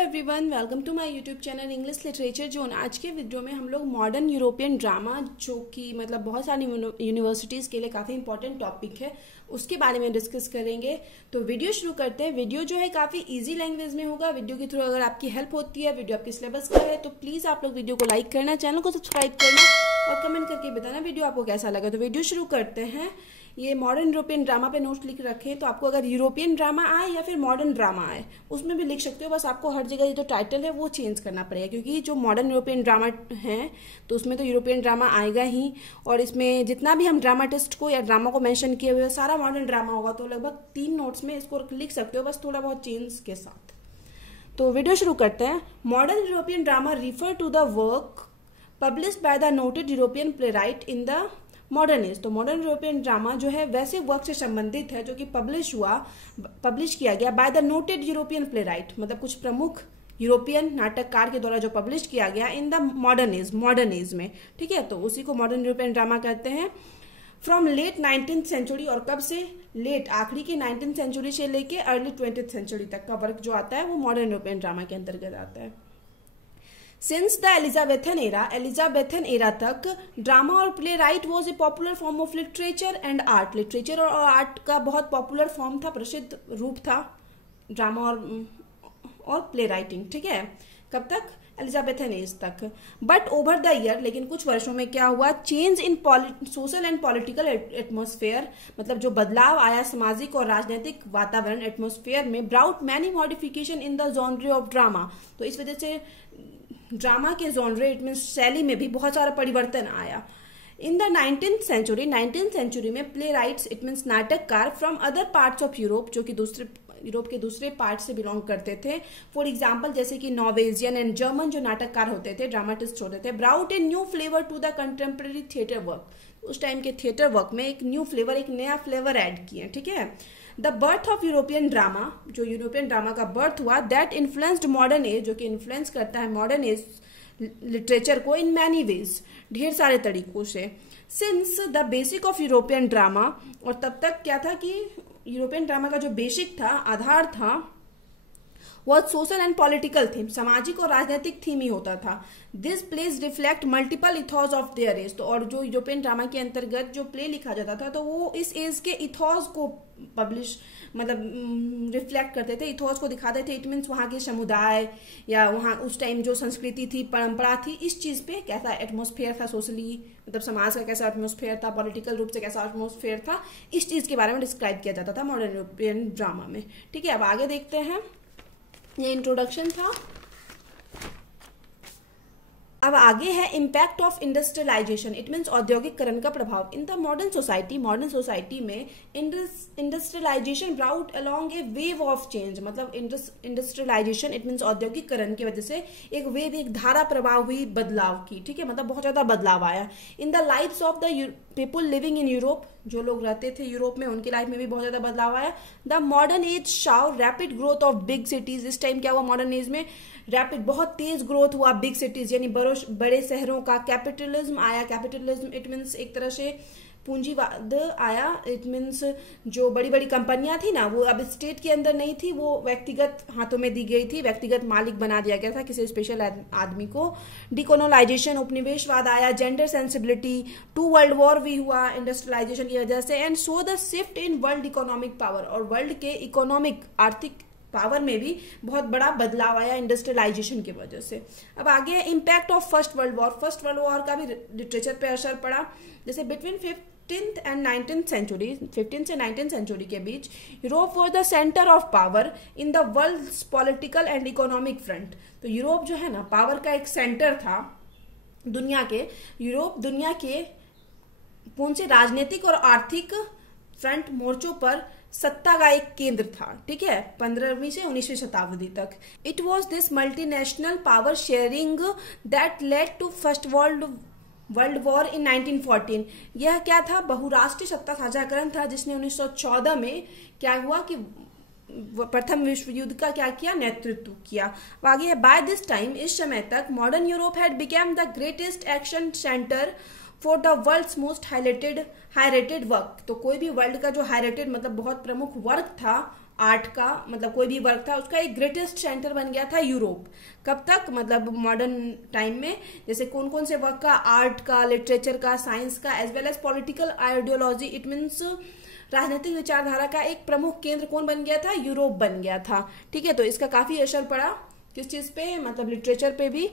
Everyone, welcome to my YouTube channel English literature zone. आज के video में हम लोग मॉडर्न यूरोपियन ड्रामा, जो कि मतलब बहुत सारी यूनिवर्सिटीज़ के लिए काफ़ी इंपॉर्टेंट टॉपिक है, उसके बारे में डिस्कस करेंगे। तो वीडियो शुरू करते हैं। वीडियो जो है काफ़ी इजी लैंग्वेज में होगा। वीडियो के थ्रू अगर आपकी हेल्प होती है, वीडियो आपके सिलेबस का है, तो प्लीज़ आप लोग वीडियो को लाइक करना, चैनल को सब्सक्राइब करना और कमेंट करके बताना वीडियो आपको कैसा लगा। तो वीडियो शुरू करते हैं। ये मॉडर्न यूरोपियन ड्रामा पे नोट्स लिख रखे हैं, तो आपको अगर यूरोपियन ड्रामा आए या फिर मॉडर्न ड्रामा आए उसमें भी लिख सकते हो। बस आपको हर जगह ये जो टाइटल है वो चेंज करना पड़ेगा, क्योंकि जो मॉडर्न यूरोपियन ड्रामा है तो उसमें तो यूरोपियन ड्रामा आएगा ही, और इसमें जितना भी हम ड्रामाटिस्ट को या ड्रामा को मेंशन किए हुए सारा मॉडर्न ड्रामा होगा। तो लगभग 3 नोट्स में इसको लिख सकते हो, बस थोड़ा बहुत चेंज के साथ। तो वीडियो शुरू करते हैं। Modern European drama refer to the work published by the noted European playwright in the modern age. तो मॉडर्न यूरोपियन ड्रामा जो है वैसे वर्क से संबंधित है जो कि पब्लिश किया गया bye the noted European playwright, मतलब कुछ प्रमुख यूरोपियन नाटककार के द्वारा जो पब्लिश किया गया इन द मॉडर्न एज में। ठीक है, तो उसी को मॉडर्न यूरोपियन ड्रामा कहते हैं। फ्रॉम लेट 19th सेंचुरी, और कब से? लेट आखिरी की 19th सेंचुरी से लेके अर्ली 20th सेंचुरी तक का वर्क जो आता है वो मॉडर्न यूरोपियन ड्रामा के अंतर्गत आता है। सिंस द एलिजाबेथन एरा तक ड्रामा और play right was a popular form of literature and art. Literature और आर्ट का बहुत पॉपुलर फॉर्म था, प्रसिद्ध रूप था ड्रामा और प्ले राइटिंग। ठीक है, कब तक? एलिजाबेथन एज तक। बट ओवर द ईयर, लेकिन कुछ वर्षों में क्या हुआ? Change in social and political atmosphere, मतलब जो बदलाव आया सामाजिक और राजनीतिक वातावरण एटमोस्फेयर में, brought many modification in the genre of drama. तो इस वजह से ड्रामा के जॉनरे इट मीन्स शैली में भी बहुत सारा परिवर्तन आया। इन द 19th सेंचुरी में प्ले राइट्स इट मीन्स नाटककार from other parts of Europe, जो कि यूरोप के दूसरे पार्ट से बिलोंग करते थे। फॉर एग्जाम्पल जैसे कि नॉर्वेजियन एंड जर्मन जो नाटककार होते थे, ड्रामाटिस्ट होते थे, brought a new flavour to the contemporary theatre work. उस टाइम के थिएटर वर्क में एक न्यू फ्लेवर, एक नया फ्लेवर ऐड किए। ठीक है, the birth of European drama, जो यूरोपियन ड्रामा का बर्थ हुआ, दैट इन्फ्लुएंस्ड मॉडर्न एज, जो कि इन्फ्लुएंस करता है मॉडर्न एज लिटरेचर को इन मैनी वेज, ढेर सारे तरीकों से। Since the basic of European drama, और तब तक क्या था कि यूरोपियन ड्रामा का जो बेसिक था, आधार था, वह सोशल एंड पॉलिटिकल थीम, सामाजिक और राजनीतिक थीम ही होता था। This plays reflect multiple ethos of their age. तो और जो यूरोपियन ड्रामा के अंतर्गत जो प्ले लिखा जाता था तो वो इस एज के इथॉस को रिफ्लेक्ट करते थे, इथॉस को दिखाते थे। इट मीन्स वहाँ के समुदाय या वहाँ उस टाइम जो संस्कृति थी, परंपरा थी, इस चीज पे कैसा एटमोस्फेयर था, सोशली मतलब समाज का कैसा एटमोस्फेयर था, पॉलिटिकल रूप से कैसा एटमोस्फेयर था, इस चीज के बारे में डिस्क्राइब किया जाता था मॉडर्न यूरोपियन ड्रामा में। ठीक है, अब आगे देखते हैं। ये इंट्रोडक्शन था। अब आगे है impact of industrialization, it means औद्योगिकरण का प्रभाव इन द मॉडर्न सोसाइटी में industrialization brought along a wave of change. मतलब इंडस्ट्रियलाइजेशन इट मीन्स औद्योगिकरण की वजह से एक वेव, एक धारा प्रभाव हुई बदलाव की। ठीक है, मतलब बहुत ज्यादा बदलाव आया in the lives of the people living in Europe, जो लोग रहते थे यूरोप में उनकी लाइफ में भी बहुत ज्यादा बदलाव आया। The modern as Shaw rapid growth of big cities. इस टाइम क्या हुआ? मॉडर्न एज में रैपिड, बहुत तेज ग्रोथ हुआ बिग सिटीज यानी बड़े शहरों का। कैपिटलिज्म आया। कैपिटलिज्म इट मीन्स एक तरह से पूंजीवाद आया। इट मीन्स जो बड़ी बड़ी कंपनियां थी ना, वो अब स्टेट के अंदर नहीं थी, वो व्यक्तिगत हाथों में दी गई थी, व्यक्तिगत मालिक बना दिया गया था किसी स्पेशल आदमी को। डिकोलोनाइजेशन, उपनिवेशवाद आया। जेंडर सेंसिबिलिटी, 2 वर्ल्ड वॉर भी हुआ इंडस्ट्रियलाइजेशन की वजह से। And so the shift in world economic power, और वर्ल्ड के इकोनॉमिक आर्थिक पावर में भी बहुत बड़ा बदलाव आया इंडस्ट्रियलाइजेशन की वजह से। अब आगे है impact of first world war. First world war का भी लिटरेचर पे असर पड़ा। जैसे between 15th and 19th century, 15th से 19th सेंचुरी के बीच Europe was the centre of power in the world political and economic front. तो यूरोप जो है ना, पावर का एक सेंटर था दुनिया के। यूरोप दुनिया के कौन से राजनीतिक और आर्थिक फ्रंट मोर्चों पर सत्ता का एक केंद्र था। ठीक है, 15वीं से 19वीं शताब्दी तक। It was this multinational power sharing that led to first world war in 1914। यह क्या था? बहुराष्ट्रीय सत्ता साझाकरण था, जिसने 1914 में क्या हुआ कि प्रथम विश्व युद्ध का क्या किया? नेतृत्व किया। आगे बाय दिस टाइम, इस समय तक, modern Europe had become the greatest action centre for the world's most high rated work. तो कोई भी वर्ल्ड का जो हाई रेटेड मतलब बहुत प्रमुख वर्क था, आर्ट का, मतलब कोई भी वर्क था उसका एक ग्रेटेस्ट सेंटर बन गया था यूरोप। कब तक, मतलब मॉडर्न टाइम में। जैसे कौन कौन से वर्क का, आर्ट का, लिटरेचर का, साइंस का, as well as political ideology, it means राजनीतिक विचारधारा का एक प्रमुख केंद्र कौन बन गया था, यूरोप बन गया था। ठीक है, तो इसका काफी असर पड़ा किस चीज पे, मतलब लिटरेचर पे भी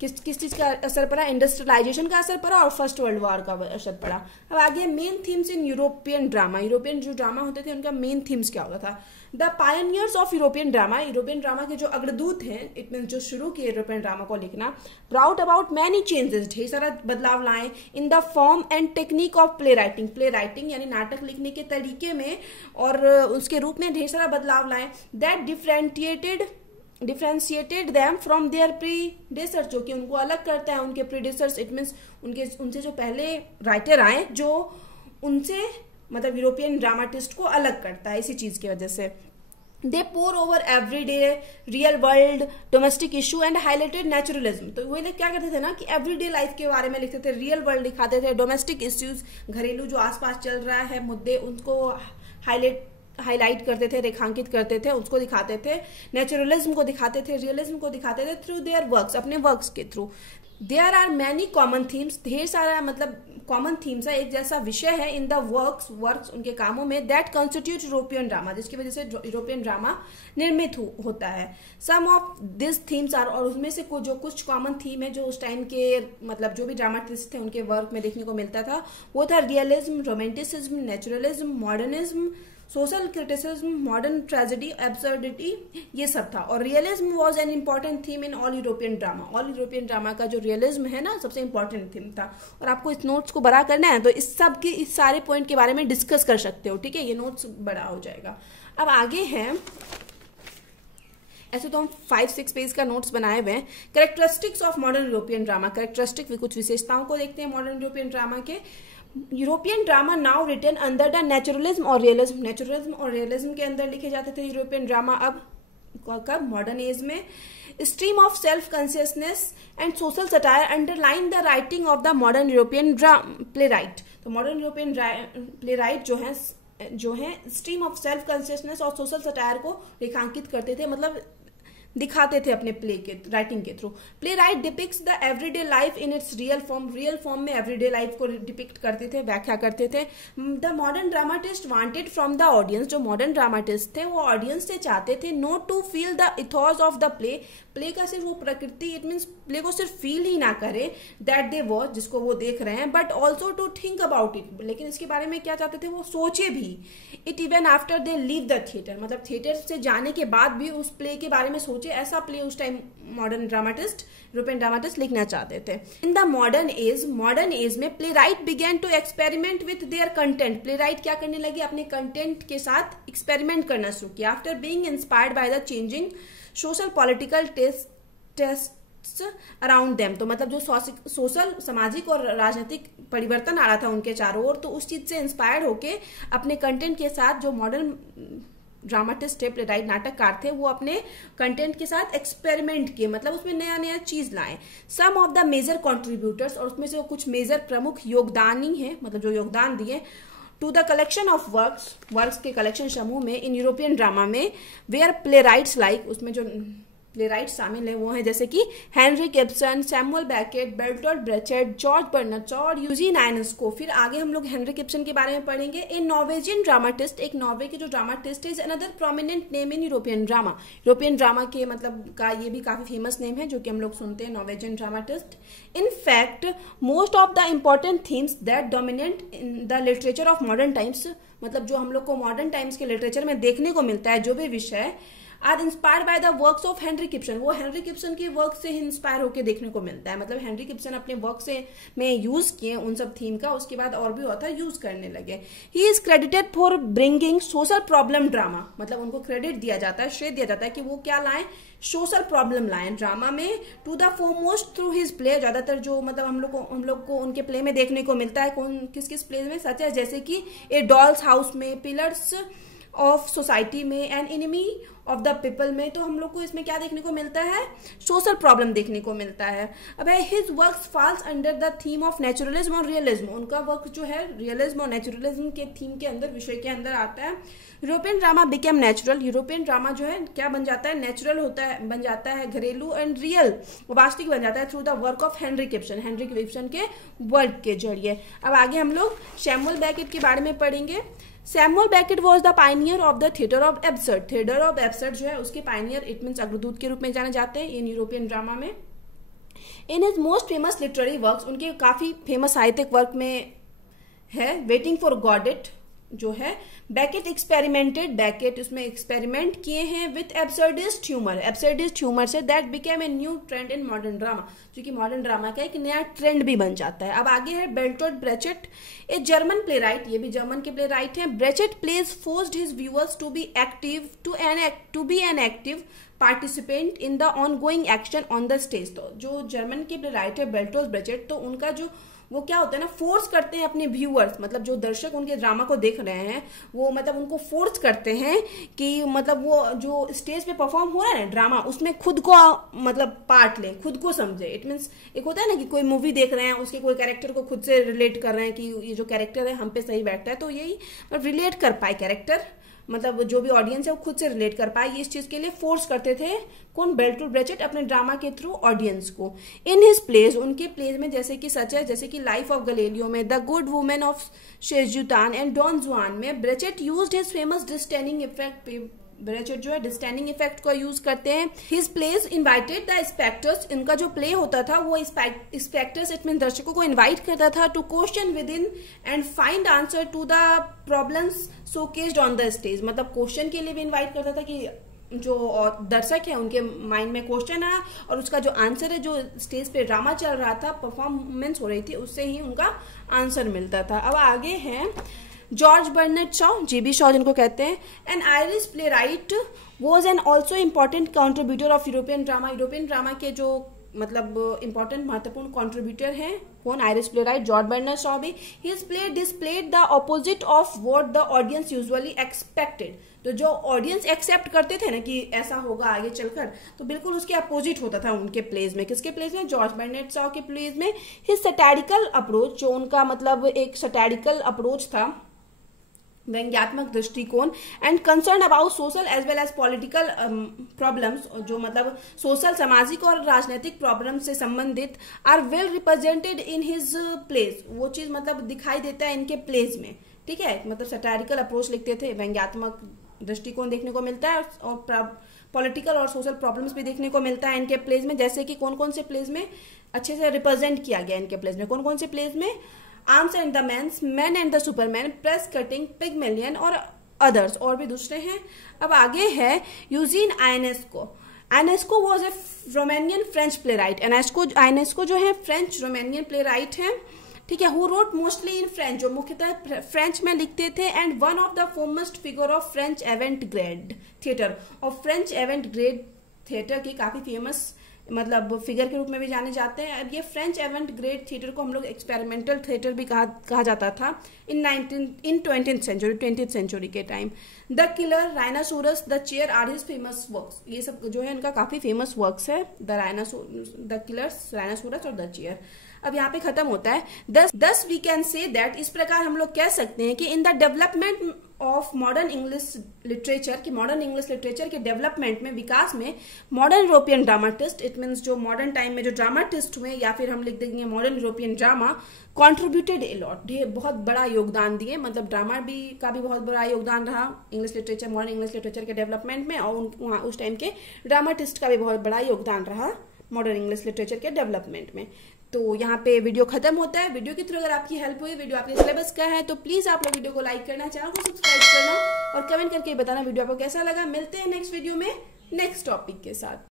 किस चीज का असर पड़ा, इंडस्ट्रियलाइजेशन का असर पड़ा और फर्स्ट वर्ल्ड वॉर का असर पड़ा। अब आगे मेन थीम्स इन यूरोपियन ड्रामा। यूरोपियन जो ड्रामा होते थे उनका मेन थीम्स क्या होता था। The pioneers of European drama, European drama के जो अग्रदूत हैं, इट मीन जो शुरू किए यूरोपियन ड्रामा को लिखना, ब्राउट अबाउट मैनी चेंजेस, ढेर सारा बदलाव लाए in the form and technique of play writing. Play writing यानी नाटक लिखने के तरीके में और उसके रूप में ढेर सारा बदलाव लाए। That differentiated them from their predecessors, जो कि उनको अलग करता है उनके प्रीडेसर्स, इट मीन्स उनसे जो पहले राइटर आए, जो उनसे मतलब यूरोपियन ड्रामाटिस्ट को अलग करता है इसी चीज की वजह से। They pour over everyday real world domestic issue and highlighted naturalism. तो वो लोग क्या करते थे ना कि एवरीडे लाइफ के बारे में लिखते थे, रियल वर्ल्ड दिखाते थे, डोमेस्टिक इश्यूज, घरेलू जो आसपास चल रहा है मुद्दे, उनको हाईलाइट करते थे, रेखांकित करते थे, उसको दिखाते थे, नेचुरलिज्म को दिखाते थे, रियलिज्म को दिखाते थे थ्रू देयर वर्क्स, अपने वर्क्स के through. There are many common themes, ढेर सारा मतलब कॉमन थीम्स है, एक जैसा विषय है इन द वर्क्स उनके कामों में, दैट कॉन्स्टिट्यूट यूरोपियन ड्रामा, जिसकी वजह से यूरोपियन ड्रामा निर्मित होता है। सम ऑफ दिस थीम्स आर, और उसमें से जो कुछ कॉमन थीम है जो उस टाइम के मतलब जो भी ड्रामाटिस्ट थे उनके वर्क में देखने को मिलता था, वो था realism, romanticism, naturalism, modernism, social criticism, modern tragedy, absurdity, ये सब था। और realism was an important theme in all European drama. All European drama का जो रियलिज्म है ना, सबसे इंपॉर्टेंट थीम था। और आपको इस नोट्स को बड़ा करना है तो इस सब के इस सारे पॉइंट के बारे में डिस्कस कर सकते हो। ठीक है, ये नोट्स बड़ा हो जाएगा। अब आगे है, ऐसे तो हम 5-6 पेज का नोट्स बनाए हुए हैं। Characteristics of modern European drama, characteristic कुछ विशेषताओं को देखते हैं मॉडर्न यूरोपियन ड्रामा के। European drama now written under the naturalism और रियलिज्म, नेचुरलिज्म और रियलिज्म के अंदर लिखे जाते थे यूरोपियन ड्रामा। अब कब, मॉडर्न एज में। Stream of self consciousness and social satire underline the writing of the modern European playwright. तो मॉडर्न यूरोपियन प्ले राइट जो है स्ट्रीम ऑफ सेल्फ कॉन्शियसनेस और सोशल सटायर को रेखांकित करते थे, मतलब दिखाते थे अपने प्ले के राइटिंग के through. Playwright depicts the everyday life in its real form में एवरीडे लाइफ को डिपिक्ट करते थे, व्याख्या करते थे। The modern dramatist wanted from the audience, जो मॉडर्न ड्रामाटिस्ट थे वो ऑडियंस से चाहते थे not to feel the ethos of the play का सिर्फ वो प्रकृति, इट मीन्स प्ले को सिर्फ फील ही ना करे दैट दे वॉच, जिसको वो देख रहे हैं, but also to think about it, लेकिन इसके बारे में क्या चाहते थे, वो सोचे भी। It even after they leave the theatre, मतलब थिएटर से जाने के बाद भी उस प्ले के बारे में सोचे, ऐसा प्ले उस time modern dramatist, European dramatist लिखना चाहते थे। इन द मॉडर्न एज में playwright began to experiment with their content. Playwright क्या करने लगे, अपने कंटेंट के साथ एक्सपेरिमेंट करना शुरू किया। After being inspired by the changing social political tests around them, तो मतलब जो सोशल, सामाजिक और राजनीतिक परिवर्तन आ रहा था उनके चारों ओर, तो उस चीज से इंस्पायर्ड होके अपने कंटेंट के साथ जो मॉडर्न ड्रामाटिस्ट थे, प्ले राइट नाटककार थे, वो अपने कंटेंट के साथ एक्सपेरिमेंट किए, मतलब उसमें नया नया चीज लाए। सम ऑफ द मेजर कॉन्ट्रीब्यूटर्स, और उसमें से कुछ मेजर प्रमुख योगदानी है, मतलब जो योगदान दिए to the collection of works के कलेक्शन समूह में इन यूरोपियन ड्रामा में, वेयर प्ले राइट्स लाइक, उसमें जो प्ले राइट शामिल है वो है जैसे कि Henry Ibsen, Samuel Beckett, Bertolt Brecht, George Bernard Shaw और यूजीन आयनेस्को। फिर आगे हम लोग हेनरी गिब्सन के बारे में पढ़ेंगे। ए नॉर्वेजियन ड्रामाटिस्ट, एक नॉर्वे के जो ड्रामाटिस्ट है, is another prominent name in European drama. European drama के मतलब का ये भी काफी फेमस नेम है जो कि हम लोग सुनते हैं, Norwegian dramatist. In fact most of the important themes that dominate in the literature of modern times, मतलब जो हम लोग को मॉडर्न टाइम्स के लिटरेचर में देखने को मिलता है, जो भी विषय are inspired by the works of Henry Gibson, वो हेनरी गिब्सन के वर्क से इंस्पायर होकर देखने को मिलता है। मतलब हेनरी गिब्सन अपने वर्क से में यूज किए उन सब थीम का, उसके बाद और भी ऑथर यूज करने लगे। He is credited for bringing social problem drama, मतलब उनको क्रेडिट दिया जाता है, श्रेय दिया जाता है कि वो क्या लाए, सोशल प्रॉब्लम लाए ड्रामा में, to the foremost through his play. ज्यादातर जो मतलब हम लोग को उनके प्ले में देखने को मिलता है, किस किस प्ले में, सच है जैसे कि ए डॉल्स हाउस में, पिलर्स ऑफ सोसाइटी में, an enemy of the people में, तो हम लोग को इसमें क्या देखने को मिलता है, सोशल प्रॉब्लम देखने को मिलता है। अब है his works falls under the theme of naturalism और रियलिज्म, उनका वर्क जो है रियलिज्म और नेचुरलिज्म के थीम के अंदर, विषय के अंदर आता है। European drama became natural, European drama जो है क्या बन जाता है, नेचुरल होता है, बन जाता है, घरेलू एंड रियल, वास्तविक बन जाता है through the work of Henry Ibsen, Henry Ibsen के वर्क के जरिए। अब आगे हम लोग सैमुअल बेकेट के बारे में पढ़ेंगे। Samuel Beckett was the Pioneer of the theatre of absurd, theatre of absurd जो है उसके पायनियर, इट मीन्स अग्रदूत के रूप में जाने जाते हैं इन यूरोपियन ड्रामा में। In his most famous literary works, उनके काफी फेमस साहित्यिक वर्क में है वेटिंग फॉर गॉडेट जो है, बेकेट एक्सपेरिमेंटेड, बेकेट उसमें एक्सपेरिमेंट किए हैं विथ एब्सर्डिस्ट ह्यूमर, एब्सर्डिस्ट ह्यूमर से, that became a new trend in modern drama, जो कि मॉडर्न ड्रामा का एक नया ट्रेंड भी बन जाता है। अब आगे है Bertolt Brecht, a German playwright, ये भी जर्मन के प्ले राइट है। Brecht plays forced his viewers to be active, to be an active participant in the ongoing action on the stage. तो जो जर्मन के playwright है Bertolt ब्रेचेट, तो उनका जो वो क्या होता है ना, फोर्स करते हैं अपने व्यूअर्स, मतलब जो दर्शक उनके ड्रामा को देख रहे हैं, वो मतलब उनको फोर्स करते हैं कि मतलब वो जो स्टेज पे परफॉर्म हो रहा है ना ड्रामा, उसमें खुद को मतलब पार्ट लें, खुद को समझे। इट मीन्स एक होता है ना कि कोई मूवी देख रहे हैं, उसके कोई कैरेक्टर को खुद से रिलेट कर रहे हैं कि ये जो कैरेक्टर है हम पे सही बैठता है, तो यही रिलेट कर पाए कैरेक्टर, मतलब जो भी ऑडियंस है वो खुद से रिलेट कर पाए, ये इस चीज के लिए फोर्स करते थे कौन, बेर्टोल्ट ब्रेचेट अपने ड्रामा के थ्रू ऑडियंस को। इन हिज प्लेज, उनके प्लेज में जैसे कि सच है, जैसे कि लाइफ ऑफ गलेलियो में, the good woman of Setzuan and Don Juan में, Brecht used his famous distancing effect, Brecht जो है डिस्टेंडिंग इफेक्ट को यूज करते हैं। His plays invited the spectators, इनका जो प्ले होता था वो स्पेक्टर्स, इट मीन दर्शकों को इन्वाइट करता था to question with in and find answer to the problems showcased on the stage, मतलब क्वेश्चन के लिए भी इन्वाइट करता था कि जो दर्शक है उनके माइंड में क्वेश्चन आया और उसका जो आंसर है, जो स्टेज पे ड्रामा चल रहा था, परफॉर्मेंस हो रही थी, उससे ही उनका आंसर मिलता था। अब आगे है George Bernard Shaw, GB Shaw जिनको कहते हैं, an Irish playwright was an also important contributor of European drama, European drama के जो मतलब इंपॉर्टेंट महत्वपूर्ण कंट्रीब्यूटर हैं कौन, Irish playwright George Bernard Shaw भी। His play displayed the opposite of what the audience usually expected, तो जो audience accept करते थे ना कि ऐसा होगा आगे चलकर, तो बिल्कुल उसके अपोजिट होता था उनके प्लेज में। किसके प्लेज में, जॉर्ज बर्नार्ड शॉ के प्लेज में। हिज सैटारिकल अप्रोच, जो उनका मतलब एक सैटारिकल अप्रोच था, व्यंग्यात्मक दृष्टिकोण, and concern about social as well as political problems, जो मतलब सोशल, सामाजिक और राजनीतिक प्रॉब्लम से संबंधित, are well represented in his plays, वो चीज मतलब दिखाई देता है इनके प्लेज में, ठीक है। मतलब सैटारिकल अप्रोच लिखते थे, व्यंग्यात्मक दृष्टिकोण देखने को मिलता है और पॉलिटिकल और सोशल प्रॉब्लम्स भी देखने को मिलता है इनके प्लेज में। जैसे कि कौन कौन से प्लेज में अच्छे से रिप्रेजेंट किया गया इनके प्लेज में, कौन कौन से प्लेज में, arms and the mans, man and the superman, press cutting, Pygmalion और अदर्स, और भी दूसरे हैं। अब आगे है Eugene Ionesco, Ionesco was a Romanian French playwright, Ionesco जो है फ्रेंच रोमानियन प्ले राइट है, ठीक है। Who wrote mostly in French, जो मुख्यतः फ्रेंच में लिखते थे, and one of the foremost figure of French avant garde theatre, और फ्रेंच एवेंट ग्रेड थिएटर की काफी फेमस मतलब फिगर के रूप में भी जाने जाते हैं। अब ये फ्रेंच एवेंट ग्रेड थिएटर को हम लोग एक्सपेरिमेंटल थिएटर भी कहा जाता था इन 20th सेंचुरी के time. The killer, rhinoceros, the chair are his famous works, ये सब जो है इनका काफी फेमस वर्क्स है, द किलर्स, राइनासोरस और द चेयर। अब यहाँ पे खत्म होता है। दस वी कैन से दैट, इस प्रकार हम लोग कह सकते हैं कि in the development of modern English literature, की मॉडर्न इंग्लिश लिटरेचर के डेवलपमेंट में, विकास में, modern European dramatist, it means जो मॉडर्न टाइम में जो ड्रामाटिस्ट हुए, या फिर हम लिख देंगे modern European drama, contributed a lot, बहुत बड़ा योगदान दिए, मतलब ड्रामा का भी बहुत बड़ा योगदान रहा English literature, modern English literature के डेवलपमेंट में, और उस टाइम के ड्रामाटिस्ट का भी बहुत बड़ा योगदान रहा मॉडर्न इंग्लिश लिटरेचर के डेवलपमेंट में। तो यहाँ पे वीडियो खत्म होता है। वीडियो के थ्रू अगर आपकी हेल्प हुई, वीडियो आपके सिलेबस का है, तो प्लीज आप लोग वीडियो को लाइक करना, चैनल को सब्सक्राइब करना और कमेंट करके बताना वीडियो आपको कैसा लगा। मिलते हैं नेक्स्ट वीडियो में नेक्स्ट टॉपिक के साथ।